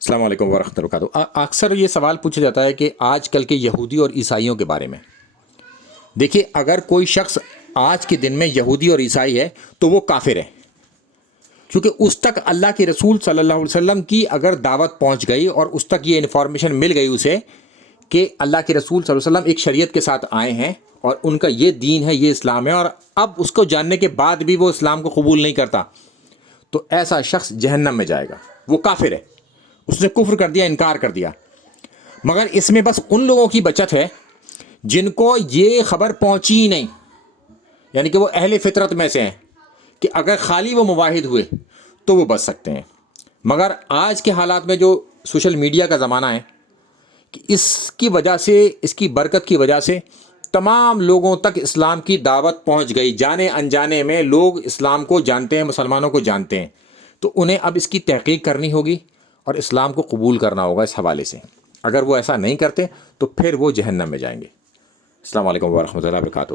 السلام علیکم ورحمۃ اللہ وبرکاتہ۔ اکثر یہ سوال پوچھا جاتا ہے کہ آج کل کے یہودی اور عیسائیوں کے بارے میں۔ دیکھیے، اگر کوئی شخص آج کے دن میں یہودی اور عیسائی ہے تو وہ کافر ہے، کیونکہ اس تک اللہ کے رسول صلی اللہ علیہ وسلم کی اگر دعوت پہنچ گئی اور اس تک یہ انفارمیشن مل گئی اسے کہ اللہ کے رسول صلی اللہ علیہ وسلم ایک شریعت کے ساتھ آئے ہیں اور ان کا یہ دین ہے، یہ اسلام ہے، اور اب اس کو جاننے کے بعد بھی وہ اسلام کو قبول نہیں کرتا، تو ایسا شخص جہنم میں جائے گا، وہ کافر ہے، اس نے کفر کر دیا، انکار کر دیا۔ مگر اس میں بس ان لوگوں کی بچت ہے جن کو یہ خبر پہنچی ہی نہیں، یعنی کہ وہ اہل فطرت میں سے ہیں کہ اگر خالی وہ مواحد ہوئے تو وہ بچ سکتے ہیں۔ مگر آج کے حالات میں جو سوشل میڈیا کا زمانہ ہے، کہ اس کی وجہ سے، اس کی برکت کی وجہ سے تمام لوگوں تک اسلام کی دعوت پہنچ گئی، جانے انجانے میں لوگ اسلام کو جانتے ہیں، مسلمانوں کو جانتے ہیں، تو انہیں اب اس کی تحقیق کرنی ہوگی اور اسلام کو قبول کرنا ہوگا اس حوالے سے۔ اگر وہ ایسا نہیں کرتے تو پھر وہ جہنم میں جائیں گے۔ السلام علیکم ورحمۃ اللہ وبرکاتہ۔